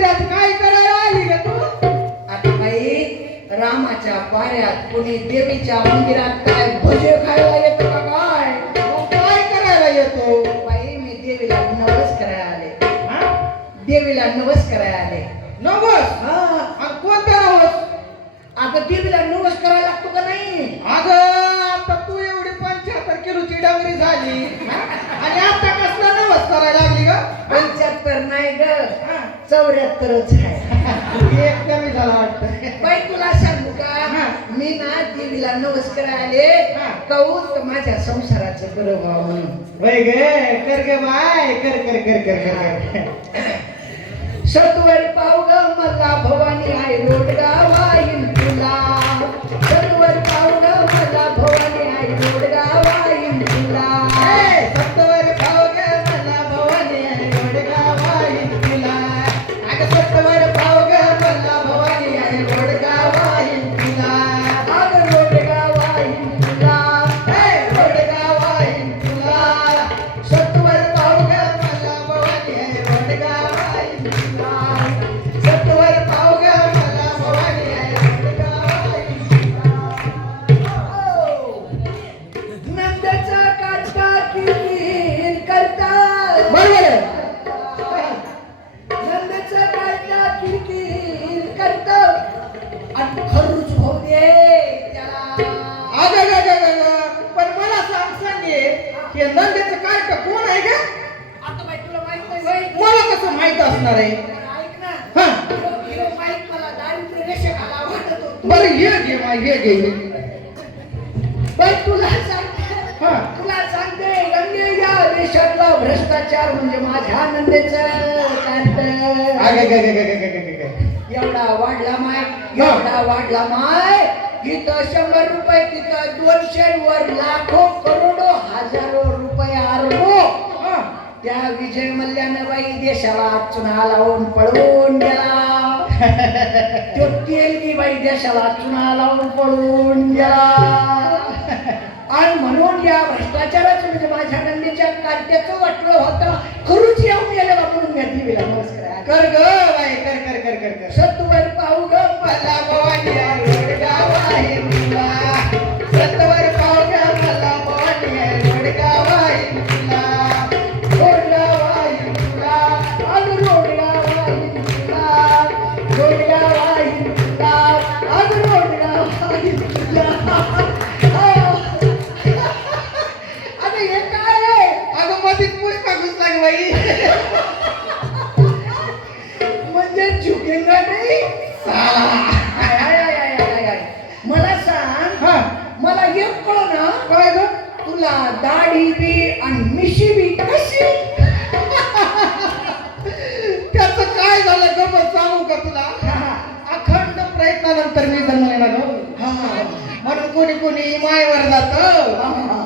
मंदिरात काय करायला आली ग तू? आता बाई रामाच्या पाऱ्यात कुणी देवीच्या मंदिरात काय भजे खायला येतो का काय? मग काय करायला येतो? बाई मी देवीला नवस करायला आले. हा? देवीला नवस करायला आले. नवस? हा आणि कोणता नवस? अगं देवीला नवस करायला लागतो का नाही? अगं आता तू एवढी 75 किलोची डांगरी झाली हा? आणि आता कसला नवस करायला लागली ग? 75 नाही ग 74च आहे. एक कमी झाला वाटतं. बाई तुला सांगू का हा. मी ना देवीला नवस करायला आले हा. कौत माझ्या संसाराचं बरं व्हावं म्हणून. वय गे कर गे बाय कर कर कर कर कर. सत्वर पाव ग मला भवानी आहे रोडगाव येईन तुला. सत्वर पाव ग मला भवानी आहे रोडगाव येईन तुला. सत्तर भाव गे मला भवानी आहे वडगाव येईन तुला. अगं सत्तर भाव गे मला भवानी आहे वडगाव येईन तुला. अगं रोडगाव येईन तुला. वडगाव येईन तुला. सत्तर भाव गे मला भवानी आहे वडगाव येईन तुला. सत्तर भाव गे मला भवानी आहे वडगाव येईन तुला. नंदचा काटका किरकिर करता. बरोबर आहे. नंदचा काटका किरकिर करता आणि खरूच होऊ दे त्याला. पण मला सांगे हे नंदेचं काय का कोण आहे का? आता बाई तुला माहित नाही बाई. मला कसं माहित असणार आहे? ऐक ना. हा. हिरो माहित मला दारिद्र्य रेषेखाला वाटत होतो. बरं ये घे मा ये घे. बाई तुला सांगते. हा. तुला सांगते गंगे या देशातला भ्रष्टाचार म्हणजे माझ्या नंदेचं कांत. एवढा वाढला माय एवढा वाढला माय. इथं 100 रुपये तिथं 200 वर लाखो करोडो हजारो रुपये अरबो. हा. त्या विजय मल्ल्यानं बाई देशाला चुना लावून पळवून गेला. तो तेलगी बाई देशाला चुना लावून पळवून गेला. आणि म्हणून या भ्रष्टाचाराचं म्हणजे माझ्या नंदीच्या कार्याचं वाटलं होतं खरूच येऊन गेलेला म्हणून मी देवीला नमस्कार कर ग बाई कर कर कर कर कर. सत्वर पाहू ग मला भवानी आहे वडगाव आहे तुला. सत्तर भाव गे मला भवानी आहे वडगाव आहे तुला. रोडगाव आहे तुला. अग रोडगाव आहे तुला. रोडगाव आहे तुला. अग रोडगाव आहे तुला. अगं हे काय आहे? अगं मधीच पुढे कागूच लाग बाई. म्हणजे झुकेगा नाही. साला. I, I, I, I, I, I. मला सांग हा. मला एक कळ ना काय ग? तुला दाढी बी आणि मिशी बी कशी? त्याचं काय झालं गमत सांगू का तुला? अखंड प्रयत्नानंतर मी जन्मले ना ग. म्हणून कोणी कोणी मायवर जात,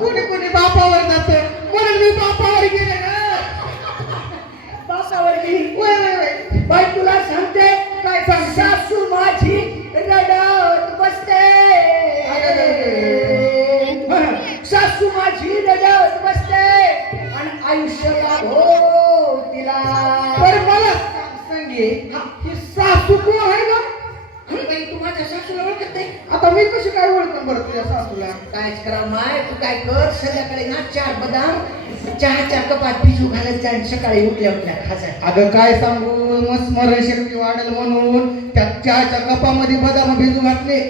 कोणी कोणी बापावर जात, म्हणून मी बापावर गेले ना. बासावर गेली. वय वय वय. बाई तुला सांगते काय सांग? सासू माझी रडत बसते. सासू माझी रडत बसते आणि आयुष्याला हो तिला. बरं मला सांगे ही सासू कोण आहे ग? बाई तू माझ्या सासूला ओळखत नाही. आता मी कशी काय ओळखून बरं तुझ्या सासूला? कायच करा माय तू काय कर संध्याकाळी ना 4 बदाम चहाच्या कपात भिजू घालायचं आणि सकाळी उठल्या उठल्या खायचं. अगं काय सांगू मग स्मरणशक्ती वाढेल म्हणून त्या चहाच्या कपामध्ये बदाम भिजू घातले.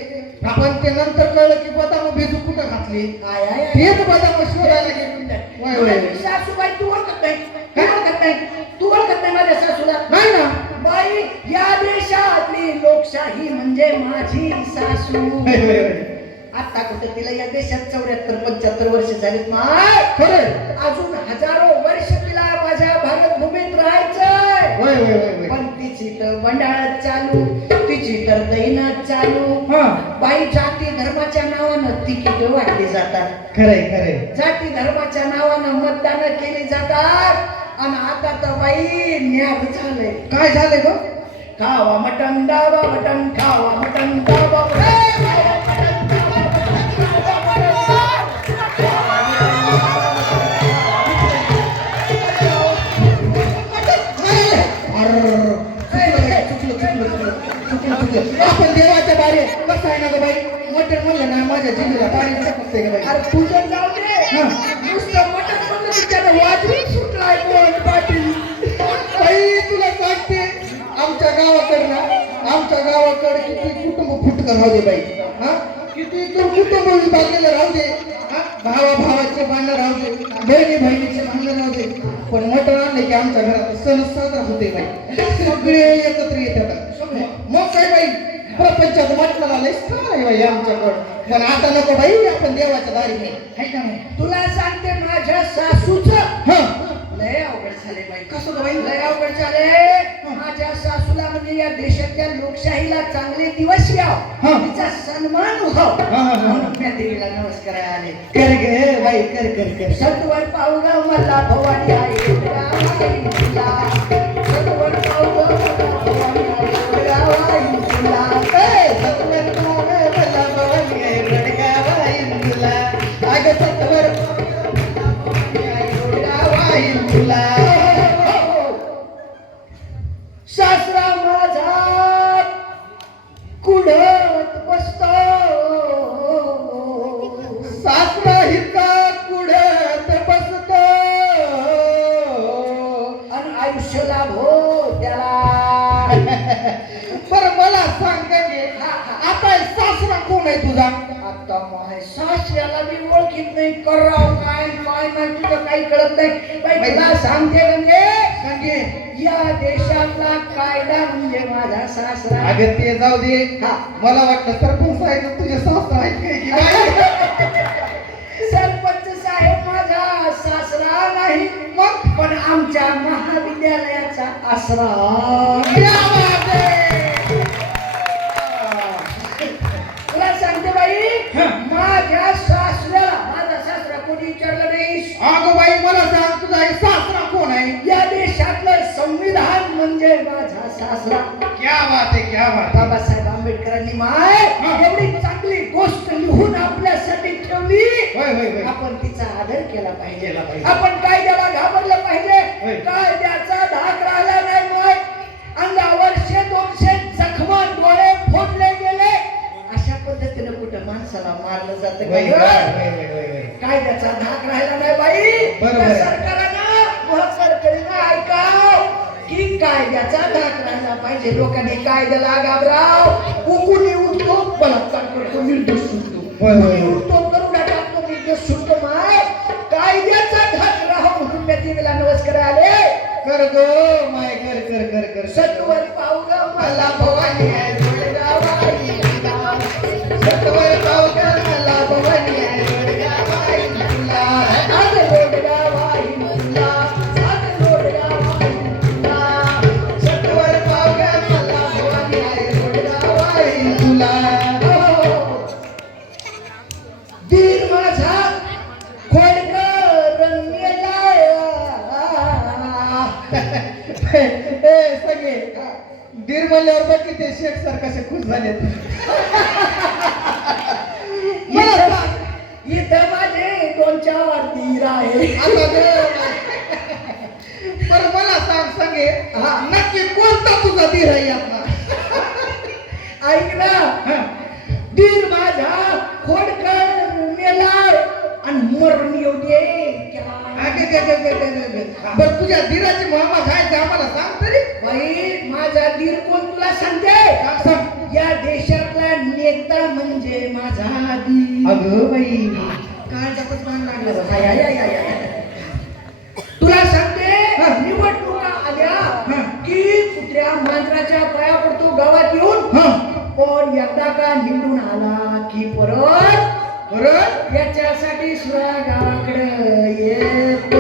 आपण ते नंतर कळलं की बदाम भिजू कुठं घातले. I I I. तेच बदाम शोधायला गेले. वय वय वय. सासूबाई तू ओळखत नाही. तू ओळखत नाही. तू ओळखत नाही माझ्या सासूला. नाही ना. बाई या देशातली लोकशाही म्हणजे माझी सासू. वय वय वय. आता कुठे तिला या देशात 74-75 वर्ष झालीत माय. खरं. अजून हजारो वर्ष तिला माझ्या भारत भूमीत राहायचंय. वय वय वय वय. पण तिची तर बंडाळत चालू, तिची तर दैनात चालू. हा. बाई जाती धर्माच्या नावानं तिकीट वाटली जातात. खरंय खरंय. जाती धर्माच्या नावानं मतदान केली जातात. आणि आता तर बाई न्याय झालंय. काय झालंय ग? खावा मटण दावा मटण खावा मटण दावा मटण. तुझं आपण देवाच्या बारे कसं आहे ना ग बाई मटण म्हणलं ना माझ्या जिभेला पाणी सुटते ग बाई अरे तुझं जाऊ दे नुसतं मटण म्हणलं की त्यानं वाजवी सुटलाय कोण पाटील बाई तुला सांगते आमच्या गावाकडं किती कुटुंब फुटकं राहू दे बाई हा किती कुटुंब विभागलेलं राहू दे भावाचे भांडण राहू दे बहिणीचे भांडण राहू दे पण मटण आणले की आमच्या घरात सण साजरा होते बाई सगळे एकत्र येतात मग काय बाई प्रपंचात म्हटलं लय स्थान आहे बाई आमच्याकडं पण आता नको बाई आपण देवाच्या दारी आहे का नाही तुला सांगते माझ्या सासूचं हा लय अवघड झाले बाई कसं ग बाई लय अवघड झाले माझ्या सासूला म्हणजे या देशातल्या लोकशाहीला चांगले दिवस याव तिचा सन्मान व्हाव म्हणून मी देवीला नमस्कार आले कर ग बाई कर सत्वर पावगा मला भवानी आहे सत्वर पावगा मला भवानी आहे गावाई तुला सत्वर पावगा मला भवानी आहे गावाई तुला अगं सत्वर तुला सासरा माझा कुडत बसतो सासरा हिचा कुडत बसतो आणि आयुष्य लाभो त्याला बरं मला सांग गे आता सासरा कोण आहे तुझा आता माय सासऱ्याला मी ओळखीत नाही कराव काय नाही तुझं काही कळत नाही बाई तुला सांगते म्हणजे सांगे या देशातला कायदा म्हणजे माझा सासरा अगं ते जाऊ दे मला वाटलं सरपंच आहे तुझे सासरा आहे की काय सरपंच साहेब माझा सासरा नाही मग पण आमच्या महाविद्यालयाचा आसरा क्या बात आहे तुला सांगते बाई माझ्या सासऱ्याला माझा सासरा कोणी विचारलं नाही अगं बाई मला सांग तुझा हे सासरा कोण आहे या देशातलं संविधान म्हणजे माझा सासरा क्या बात आहे बाबासाहेब आंबेडकरांनी माय एवढी चांगली गोष्ट लिहून आपल्यासाठी ठेवली होय आपण तिचा आदर केला पाहिजे आपण कायद्याला घाबरलं पाहिजे कायद्याचा धाक राहिला नाही माय अंगावर 200 जखमा डोळे फोडले गेले अशा पद्धतीने कुठं माणसाला मारलं जातं कायद्याचा धाक राहिला नाही बाई सरकारनं सरकारनं ऐकाव की कायद्याचा धाक राहिला पाहिजे लोकांनी कायद्याला घाबराव उकुनी उठतो बलात्कार करतो निर्दोष सुटतो उठतो करून टाकतो निर्दोष सुटतो माय कायद्याचा धाक राहा म्हणून मी देवीला नमस्कार आले कर गो माय कर सत्वर पावगा मला भवानी आहे जोडगावाई सत्वर पावगा मला भवानी आहे जोडगावाई तुला आज जोडगावाई तुला आज जोडगावाई तुला सत्वर पावगा मला भवानी आहे जोडगावाई तुला दीर माझा खोडकर रंगेला सगळे दीर म्हणल्यावर बघ ते शेख सर कसे खुश झाले इथं माझे 2-4 दीर आहे पण मला सांगे नक्की कोणता तुझा दीर आहे आपला ऐक ना दीर माझा खोडकर मेला आणि मरून येऊ दे बर तुझ्या दीराची मामा काय आम्हाला सांग तरी बाई माझा दीर कोण तुला सांगते या देशातला नेता म्हणजे माझा दीर अगं बाई काळजातच मान लागला तुला सांगते निवडणुका आल्या की कुत्र्या मांजराच्या पाया पडतो गावात येऊन पण एकदा का निवडून आला की परत याच्यासाठी सुद्धा गावाकडे येत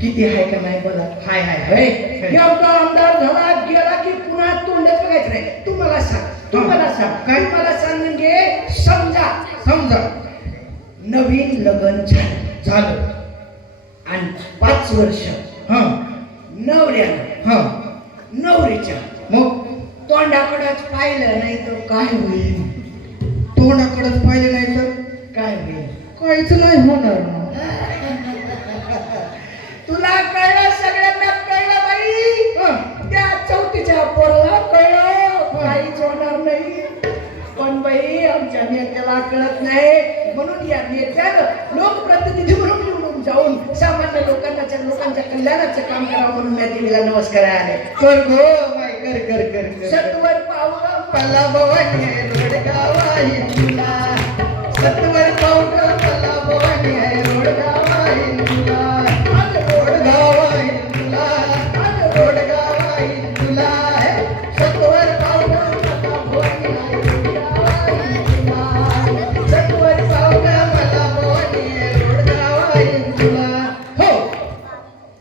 किती आहे का नाही बघा हाय एवढा आमदार झाला गेला की पुन्हा तोंडच बघायचं नाही तुम्हाला सांग काय मला सांग म्हणजे समजा नवीन लग्न झालं आणि 5 वर्ष नवऱ्यानं नवरीच्या मग तोंडाकडेच पाहिलं नाही तर काय होईल तोंडाकडेच पाहिलं नाही तर काय होईल काहीच नाही होणार तुला कळलं सगळ्यांना कळलं बाई त्या चौथीच्या पोराला कळलं मला कळत नाही म्हणून या नेत्यानं लोकप्रतिनिधी म्हणून निवडून जाऊन सामान्य लोकांच्या कल्याणाचं काम करावं म्हणून या देवीला नमस्कार आले. कर गो बाई कर कर कर कर. सत्वर पावलं पल्ला भवानी आहे रोडगाव आहे तुला. सत्वर पावलं पल्ला भवानी आहे रोडगाव आहे तुला. रोडगाव आहे तुला. रोडगाव आहे तुला. सत्वर पावलं पल्ला भवानी आहे रोडगाव आहे तुला. सत्वर पावलं पल्ला भवानी आहे रोडगाव आहे तुला. हो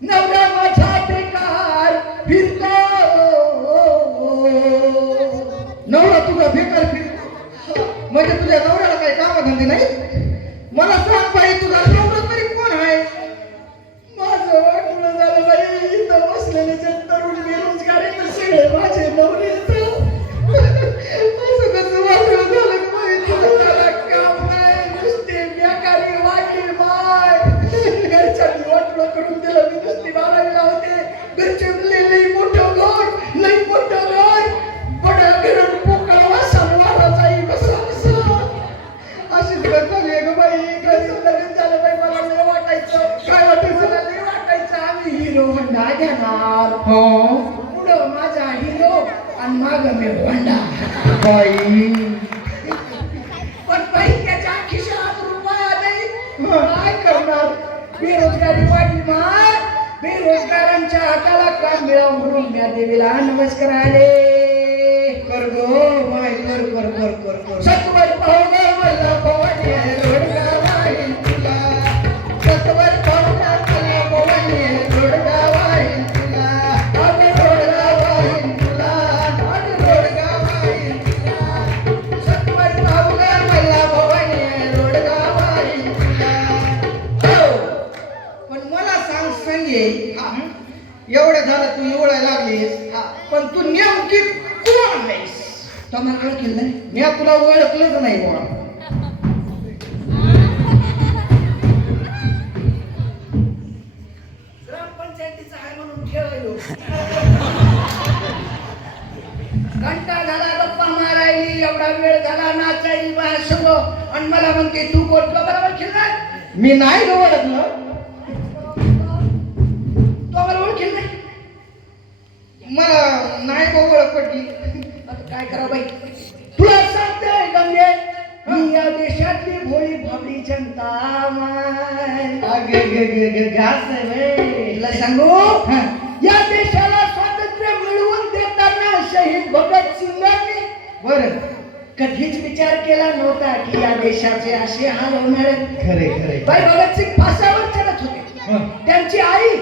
नवरा माझा बेकार फिरतो. नवरा तुझा बेकार फिरतो म्हणजे तुझ्या नवऱ्याला काही कामधंदे नाही. मला सांग बाई तुझा नवरा तरी कोण आहे? माझं वाटलं झालं बाई इथं बसलेले जे तरुण बेरोजगार आहेत ते सगळे माझे नवरे आहेत. असं कसं वाटलं झालं का बाई तुला? त्याला काम नाही नुसते बेकारी वाटली माय. घरच्यांनी वाटलं करून दिलं मी नुसती बारावीला होते. घरचे म्हणले लई मोठं घर लई मोठं घर बड्या घरात पोकळ वासान वारा जाई बसा बसा. अशीच गत झाली ग बाई. कसं लग्न झालं बाई मला लय वाटायचं. काय वाटायचं? मला लय वाटायचं आम्ही हिरो होंडा घेणार. हो पुढं माझा हिरो आणि माग मी होंडा. बाई पण बाई त्याच्या खिशात रुपया नाही. काय करणार? बेरोजगारी वाढली माय. बेरोजगारांच्या हाताला काम मिळावं म्हणून या देवीला नमस्कार आले. कर गो बाई कर कर कर कर कर. सत्वर पावलं मला भवानी आहे रोडगाव आहे तुला. सत्वर पावलं पल्ला भवानी आहे रोडगाव आहे तुला. रोडगाव आहे तुला. रोडगाव आहे तुला. सत्वर पावलं पल्ला भवानी आहे रोडगाव आहे तुला. हो पण मला सांग संगे एवढं झालं तू एवढं लागलीस पण तू नेमकी कोण आहेस? तुम्हाला केलं नाही. मी तुला ओळखलंच नाही बुवा. ग्रामपंचायतीचा आहे म्हणून खेळलो. घंटा झाला गप्पा मारायली एवढा वेळ झाला नाचायली बाहेर सगळं आणि मला म्हणते तू कोण का बरोबर खेळणार. मी नाही ग ओळखलं. तो मला ओळखेल नाही. मला नाही ग ओळख पडली. आता काय करा बाई. तुला सांगते गंगे मी या देशातली भोळी भाबडी जनता माय. घास आहे बे. तुला सांगू या देशाला स्वातंत्र्य मिळवून देताना शहीद भगतसिंगांनी बरं कधीच विचार केला नव्हता की या देशाचे असे हाल होणार आहेत. खरे खरे. बाई भगतसिंग फासावर चढत होते. त्यांची आई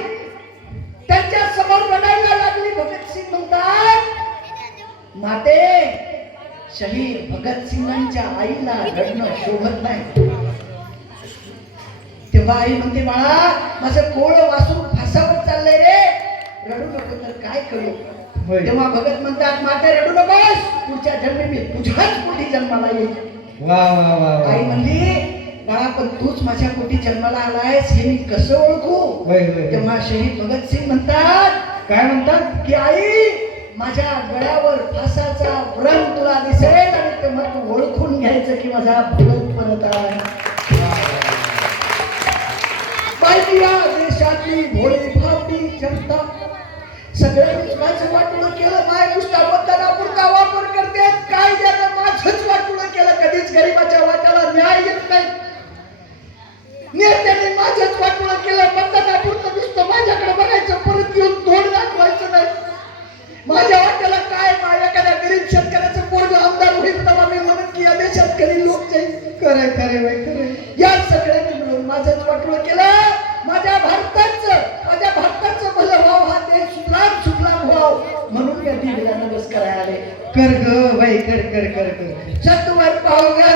त्यांच्या समोर रडायला लागली. भगतसिंग म्हणतात माते शहीद भगतसिंगांच्या आईला रडणं शोभत नाही. तेव्हा आई म्हणते बाळा माझं कोळ वासरू फासावर चाललंय रे रडू नको तर काय करू. तेव्हा भगत म्हणतात माते रडू नकोस पुढच्या जन्मी मी तुझ्याच पोटी जन्माला येईल. वा वा वा वा. आई म्हणली बाळा पण तूच माझ्या पोटी जन्माला आलायस हे मी कसं ओळखू. होय, होय. तेव्हा शहीद भगतसिंग म्हणतात काय म्हणतात की आई माझ्या गळ्यावर फासाचा व्रण तुला दिसेल आणि तेव्हा तू ओळखून घ्यायचं की माझा भगत परत आहे. बाई या देशातली भोळी भाबडी जनता सगळ्यांनी माझं वाटोळं केलं. माय नुसता मतदानापुरता वापर करते. काय द्यानं माझंच वाटोळं केलं. कधीच गरिबाच्या वाट्याला न्याय येत नाही. नेत्याने माझंच वाटोळं केलं. मतदानापुरतं नुसतं माझ्याकडे बघायचं परत येऊन तोंड दाखवायचं नाही. माझ्या वाट्याला काय एखाद्या गरीब शेतकऱ्याचं पोरग आमदार होईल तेव्हा मी म्हणत की या देशात गरीब लोक जाईल. खरे खरे बाई खरे. या सगळ्यांनी मिळून माझंच वाटोळं केलं. माझ्या भारताचं भलं व्हावं हा देश सुफलाम व्हावं म्हणून या देवीला नमस्कार आले. कर ग बाई कर कर कर कर. सत्वर पावगा